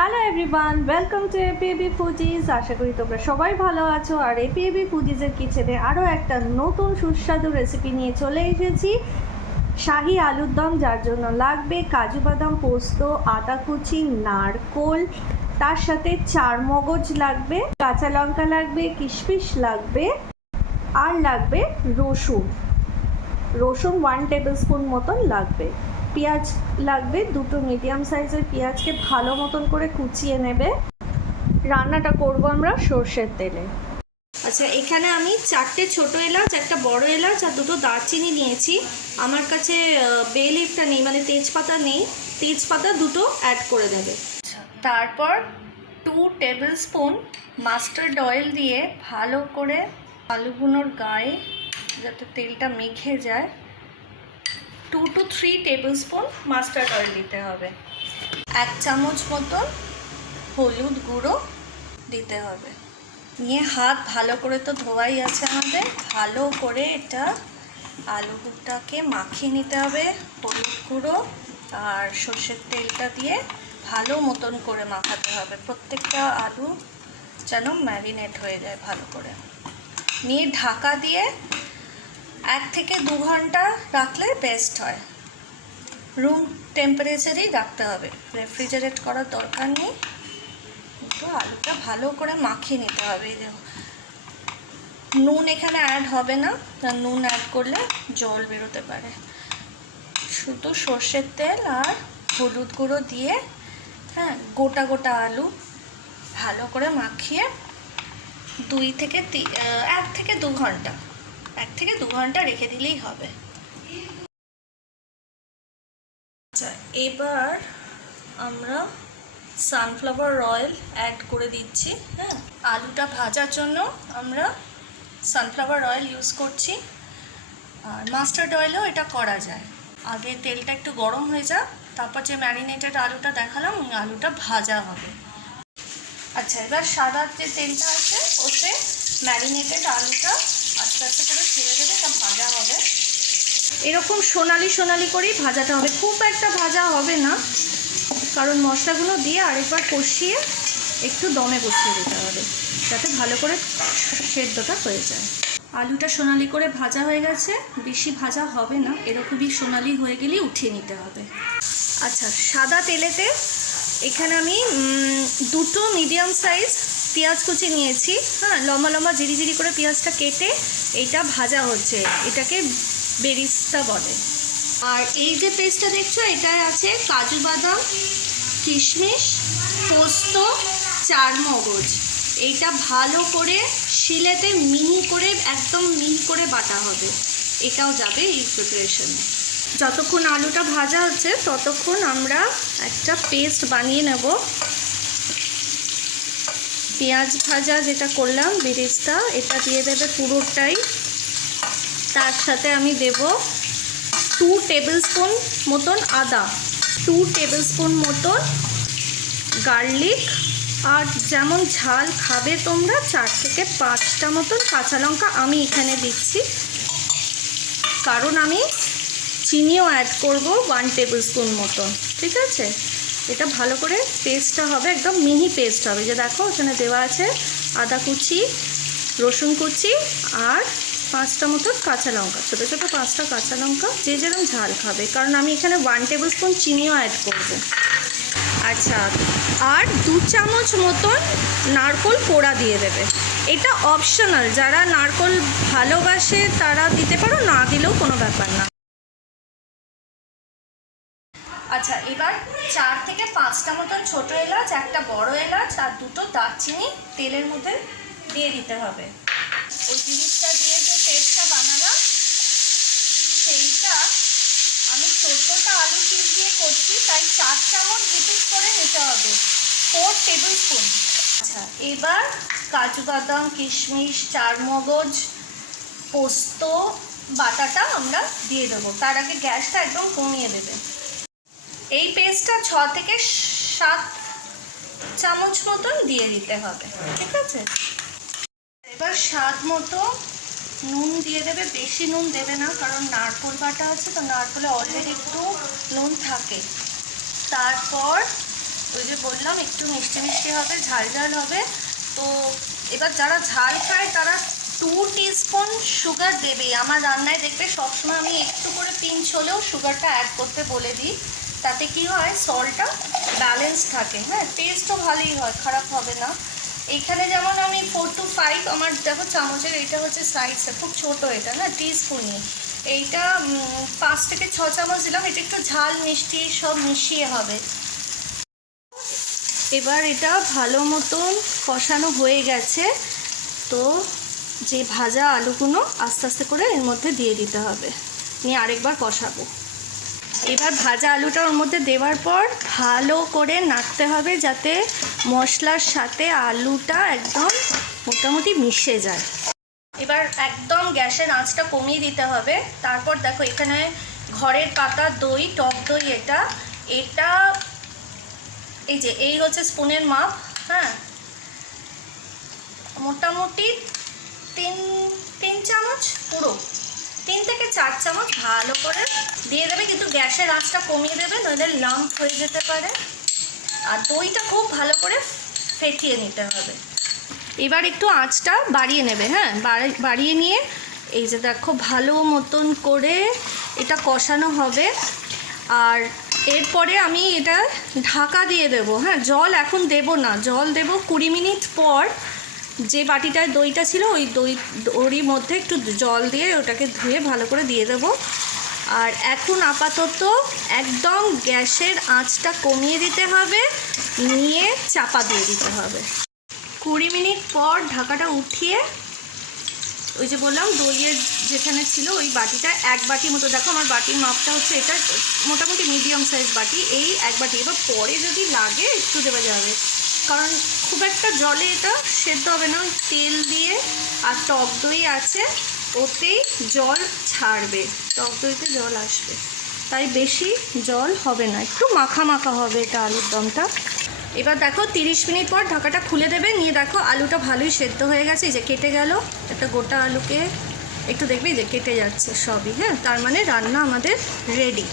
Hello everyone, welcome to APAB ফুজিস। আশা করি তোমরা সবাই ভালো আছো। আর এপিএবি ফুজিসের কিচেনে আরও একটা নতুন সুস্বাদু রেসিপি নিয়ে চলে এসেছি, শাহি আলুর দম। যার জন্য লাগবে কাজু বাদাম, পোস্ত, আদা কুচি, নারকোল, তার সাথে চারমগজ লাগবে, কাঁচা লঙ্কা লাগবে, কিশমিশ লাগবে, আর লাগবে রসুন 1 টেবিল স্পুন মতন লাগবে। পেঁয়াজ লাগবে, দুটো মিডিয়াম সাইজের পেঁয়াজকে ভালো মতন করে কুচিয়ে নেবে। রান্নাটা করব আমরা সর্ষের তেলে। আচ্ছা, এখানে আমি 4টে ছোটো এলাচ, একটা বড় এলাচ আর দুটো দারচিনি নিয়েছি। আমার কাছে বে লিফটা নেই, মানে তেজপাতা নেই। তেজপাতা দুটো অ্যাড করে দেবে। তারপর 2 টেবিল স্পুন মাস্টার্ড অয়েল দিয়ে ভালো করে আলুগুলোর গায়ে যাতে তেলটা মেখে যায় 2 to 3 table spoon mustard oil দিতে হবে। 1 চামচ মতন হলুদ গুঁড়ো দিতে হবে। নিয়ে হাত ভালো করে তো ধোয়াই আছে আমাদের, ভালো করে এটা আলুটাকে মাখিয়ে নিতে হবে। হলুদ গুঁড়ো আর সর্ষের তেলটা দিয়ে ভালো মতন করে মাখাতে হবে। প্রত্যেকটা আলু যেন ম্যারিনেট হয়ে যায় ভালো করে। নিয়ে ঢাকা দিয়ে 1 থেকে 2 ঘন্টা রাখলে বেস্ট হয়। রুম টেম্পারেচারেই রাখতে হবে, রেফ্রিজারেট করার দরকার নেই। তো আলুটা ভালো করে মাখিয়ে নিতে হবে। নুন এখানে অ্যাড হবে না, নুন অ্যাড করলে জল বেরোতে পারে। শুধু সর্ষের তেল আর হলুদ গুঁড়ো দিয়ে গোটা গোটা আলু ভালো করে মাখিয়ে 1 থেকে 2 ঘন্টা রেখে দিলেই হবে। আচ্ছা, এবার আমরা সানফ্লাওয়ার অয়েল অ্যাড করে দিচ্ছি। আলুটা ভাজার জন্য আমরা সানফ্লাওয়ার অয়েল ইউজ করছি। আর মাস্টার্ড অয়েলও এটা করা যায়। আগে তেলটা একটু গরম হয়ে যাক, তারপর যে ম্যারিনেটেড আলুটা দেখালাম ওই আলুটা ভাজা হবে। আচ্ছা, এবার সাদা যে তেলটা আছে ওতে ম্যারিনেটেড আলুটা আস্তে আস্তে করে ছেড়ে দেবে, এটা ভাজা হবে। এরকম সোনালি সোনালি করেই ভাজাতে হবে, খুব একটা ভাজা হবে না, কারণ মশলাগুলো দিয়ে আরেকবার কষিয়ে একটু দমে বসিয়ে দিতে হবে যাতে ভালো করে সেদ্ধটা হয়ে যায়। আলুটা সোনালি করে ভাজা হয়ে গেছে, বেশি ভাজা হবে না, এরকমই সোনালি হয়ে গেলেই উঠিয়ে নিতে হবে। আচ্ছা, সাদা তেলেতে এখানে আমি 2টো মিডিয়াম সাইজ পেঁয়াজ কুচি নিয়েছি। লম্বা লম্বা জিরি জিরি করে পেঁয়াজটা কেটে এইটা ভাজা হচ্ছে, এটাকে বেরিস্তা বলে। আর এই যে পেস্টটা দেখছো, এটায় আছে কাজু বাদাম, কিশমিশ, পোস্ত, চারমগজ। এইটা ভালো করে শিলেতে মিহি করে, একদম মিহি করে বাটা হবে। এটাও যাবে এই প্রিপারেশনে। যতক্ষণ আলুটা ভাজা হচ্ছে ততক্ষণ আমরা একটা পেস্ট বানিয়ে নেব। পেঁয়াজ ভাজা যেটা করলাম বেরেস্তা, এটা দিয়ে দেবে পুরোটাই। তার সাথে আমি দেব 2 টেবিল স্পুন মতন আদা, 2 টেবিল স্পুন মতন গার্লিক, আর যেমন ঝাল খাবে তোমরা 4 থেকে 5টা মতন কাঁচা লঙ্কা আমি এখানে দিচ্ছি, কারণ আমি চিনিও অ্যাড করব 1 টেবিল স্পুন মতন। ঠিক আছে, এটা ভালো করে পেস্টটা হবে, একদম মিহি পেস্ট হবে। যে দেখো ওখানে দেওয়া আছে আদা কুচি, রসুন কুচি আর 5টা মতো কাঁচা লঙ্কা, ছোটো ছোটো 5টা কাঁচা লঙ্কা, যে যেরকম ঝাল খাবে, কারণ আমি এখানে 1 টেবিল স্পুন চিনিও অ্যাড করব। আচ্ছা, আর 2 চামচ মতন নারকোল কোড়া দিয়ে দেবে। এটা অপশনাল, যারা নারকোল ভালোবাসে তারা দিতে পারো, না দিলেও কোনো ব্যাপার না। আচ্ছা, এবার 4 থেকে 5টা মতন ছোটো এলাচ, একটা বড় এলাচ আর 2টো দারচিনি তেলের মধ্যে দিয়ে দিতে হবে। ওই জিনিসটা দিয়ে যে পেস্টটা বানালাম সেইটা আমি 14টা আলু পিস দিয়ে করছি, তাই 4 চামচ রিপিট করে নিতে হবে, 4 টেবিল স্পুন। আচ্ছা, এবার কাজু বাদাম, কিশমিশ, চারমগজ, পোস্ত বাটাটা আমরা দিয়ে দেবো। তার আগে গ্যাসটা একদম কমিয়ে দেবে। এই পেস্টটা 6 থেকে 7 চামচ মতন দিয়ে দিতে হবে। ঠিক আছে, এবার স্বাদ মতো নুন দিয়ে দেবে, বেশি নুন দেবে না, কারণ নারকোল বাটা আছে তো নারকোলে অলরেডি একটু নুন থাকে। তারপর ওই যে বললাম একটু মিষ্টি মিষ্টি হবে, ঝাল ঝাল হবে। তো এবার যারা ঝাল খায় তারা 2 টিস্পুন সুগার দেবে। আমার রান্নায় দেখবে সবসময় আমি একটু করে পিঞ্চ হলেও সুগারটা অ্যাড করতে বলে দিই। তাতে কি হয়, সল্টটা ব্যালেন্স থাকে, হ্যাঁ, টেস্টও ভালোই হয়, খারাপ হবে না। এইখানে যেমন আমি 4 to 5, আমার দেখো চামচের এটা হচ্ছে সাইজটা খুব ছোট, এটা না টিস্পুনই, এইটা 5 থেকে 6 চামচ দিলাম। এটা একটু ঝাল মিষ্টি সব মিশিয়ে হবে। এবার এটা ভালো মতন কষানো হয়ে গেছে। তো যে ভাজা আলুগুলো আস্তে আস্তে করে এর মধ্যে দিয়ে দিতে হবে, নিয়ে আরেকবার কষাবো। এবার ভাজা আলুটা ওর মধ্যে দেওয়ার পর ভালো করে নাড়তে হবে, যাতে মশলার সাথে আলুটা একদম মোটামুটি মিশে যায়। এবার একদম গ্যাসের আঁচটা কমিয়ে দিতে হবে। তারপর দেখো এখানে ঘরের পাতা দই, টক দই, এটা এই যে এই হচ্ছে স্পুনের মাপ, হ্যাঁ, মোটামুটি 3 চামচ, পুরো 3 থেকে 4 চামচ ভালো করে দিয়ে দেবে, কিন্তু গ্যাসের আঁচটা কমিয়ে দেবে, নইলে লাম্প হয়ে যেতে পারে। আর দইটা খুব ভালো করে ফেটিয়ে নিতে হবে। এবার একটু আঁচটা বাড়িয়ে নেবে, হ্যাঁ, বাড়িয়ে নিয়ে এই যে দেখো ভালো মতন করে এটা কষানো হবে। আর এরপরে আমি এটা ঢাকা দিয়ে দেবো, হ্যাঁ, জল এখন দেব না, জল দেব 20 মিনিট পর। যে বাটিটায় দইটা ছিল ওরই মধ্যে একটু জল দিয়ে ওটাকে ধুয়ে ভালো করে দিয়ে দেবো। আর এখন আপাতত একদম গ্যাসের আঁচটা কমিয়ে দিতে হবে, নিয়ে চাপা দিয়ে দিতে হবে। 20 মিনিট পর ঢাকাটা উঠিয়ে ওই যে বললাম দইয়ের যেখানে ছিল ওই বাটিটা 1 বাটি মতো, দেখো আমার বাটির মাপটা হচ্ছে এটা, মোটামুটি মিডিয়াম সাইজ বাটি, এই 1 বাটি। এবার পরে যদি লাগে একটু দেওয়া যাবে, কারণ খুব একটা জলে এটা সেদ্ধ হবে না, ওই তেল দিয়ে আর টক দই আছে, ওতেই জল ছাড়বে, টক দইতে জল আসবে, তাই বেশি জল হবে না, একটু মাখা মাখা হবে এটা আলুর দমটা। এবার দেখো 30 মিনিট পর ঢাকাটা খুলে দেবে, নিয়ে দেখো আলুটা ভালোই সেদ্ধ হয়ে গেছে। এই যে কেটে গেল, একটা গোটা আলুকে একটু দেখবে যে কেটে যাচ্ছে সবই, হ্যাঁ, তার মানে রান্না আমাদের রেডি।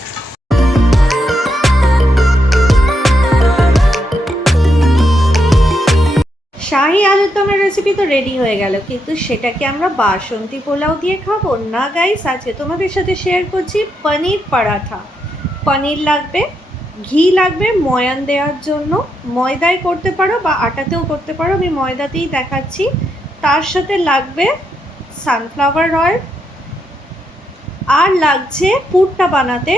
শাহি আলুর দমের রেসিপি তো রেডি হয়ে গেল, কিন্তু সেটাকে আমরা বাসন্তী পোলাও দিয়ে খাবো না গাইস। আজকে তোমাদের সাথে শেয়ার করছি পনির পরাঠা। পনির লাগবে, ঘি লাগবে ময়ান দেওয়ার জন্য, ময়দায় করতে পারো বা আটাতেও করতে পারো, আমি ময়দাতেই দেখাচ্ছি। তার সাথে লাগবে সানফ্লাওয়ার অয়েল, আর লাগছে পুরটা বানাতে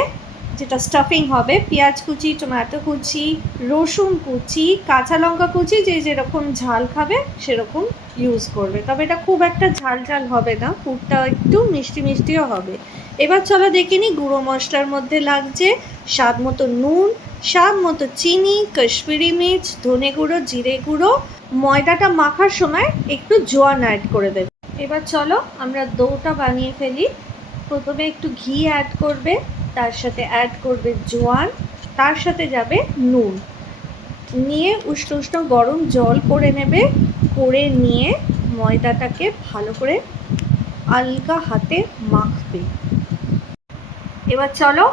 যেটা স্টাফিং হবে, পেঁয়াজ কুচি, টমেটো কুচি, রসুন কুচি, কাঁচা লঙ্কা কুচি, যে যেরকম ঝাল খাবে সেরকম ইউজ করবে, তবে এটা খুব একটা ঝাল ঝাল হবে না, পুরটা একটু মিষ্টি মিষ্টিও হবে। এবার চলো দেখে নিই। গুঁড়ো মশলার মধ্যে লাগছে স্বাদ মতো নুন, স্বাদ মতো চিনি, কাশ্মীরি মির্চ, ধনে গুঁড়ো, জিরে গুঁড়ো। ময়দাটা মাখার সময় একটু জোয়ান অ্যাড করে দেবে। এবার চলো আমরা ডোটা বানিয়ে ফেলি। প্রথমে একটু ঘি অ্যাড করবে, তার সাথে অ্যাড করবে জোয়ান, তার সাথে যাবে নুন, নিয়ে উষ্ণ উষ্ণ গরম জল করে নেবে, করে নিয়ে ময়দাটাকে ভালো করে আলগা হাতে মাখবে। এবার চলো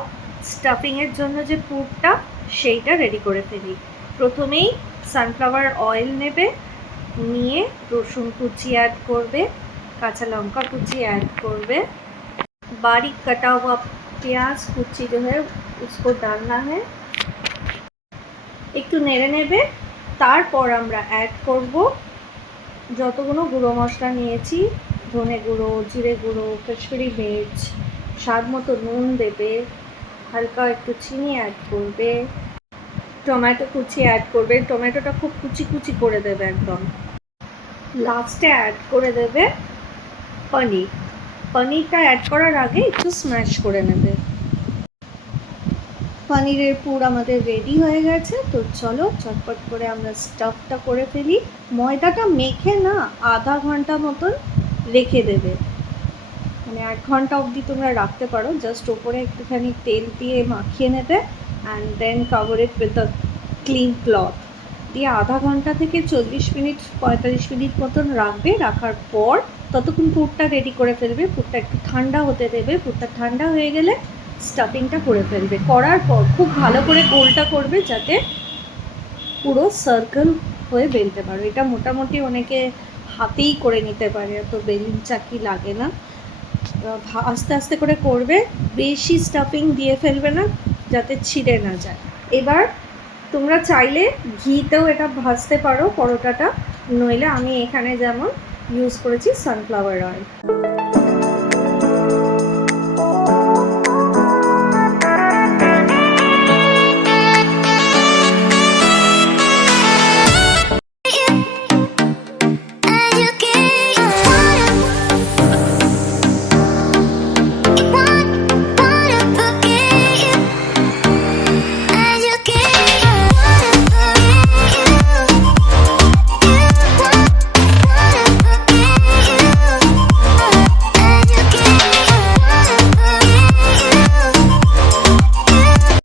স্টাফিংয়ের জন্য যে পুরটা সেইটা রেডি করে ফেলি। প্রথমেই সানফ্লাওয়ার অয়েল নেবে, নিয়ে রসুন কুচি অ্যাড করবে, কাঁচা লঙ্কা কুচি ऐड করবে, बारीक कटा हुआ प्याज कुची जो है उसको डालना है, একটু নেড়ে নেবে। তারপর আমরা অ্যাড করব যতগুলো গুঁড়ো মশলা নিয়েছি, ধনে গুঁড়ো, জিরে গুঁড়ো, কাশ্মীরি মির্চ, স্বাদ মতো নুন দেবে, হালকা একটু চিনি অ্যাড করবে, টমেটো কুচি অ্যাড করবে, টমেটোটা খুব কুচি কুচি করে দেবে একদম। লাস্টে অ্যাড করে দেবে পনির। পনিরটা অ্যাড করার আগে একটু স্ম্যাশ করে নেবে। পনিরের পুর আমাদের রেডি হয়ে গেছে। তো চলো চটপট করে আমরা স্টাফটা করে ফেলি। ময়দাটা মেখে না আধা ঘন্টা মতন রেখে দেবে, মানে 1 ঘন্টা অবধি তোমরা রাখতে পারো। জাস্ট ওপরে একটুখানি তেল দিয়ে মাখিয়ে নেবে and then cover it with a clean cloth দিয়ে আধা ঘন্টা থেকে 40 মিনিট 45 মিনিট মতন রাখবে। রাখার পর ততক্ষণ পুরটা রেডি করে ফেলবে। পুরটা একটু ঠান্ডা হতে দেবে। পুরটা ঠান্ডা হয়ে গেলে স্টাফিংটা করে ফেলবে। করার পর খুব ভালো করে গোলটা করবে যাতে পুরো সার্কেল হয়ে বেলতে পারো। এটা মোটামুটি অনেকে হাতেই করে নিতে পারে, এত বেলুন চাকি লাগে না। আস্তে আস্তে করে করবে, বেশি স্টাফিং দিয়ে ফেলবে না যাতে ছিঁড়ে না যায়। এবার তোমরা চাইলে ঘিতেও এটা ভাজতে পারো পরোটাটা, নইলে আমি এখানে যেমন ইউজ করেছি সানফ্লাওয়ার অয়েল।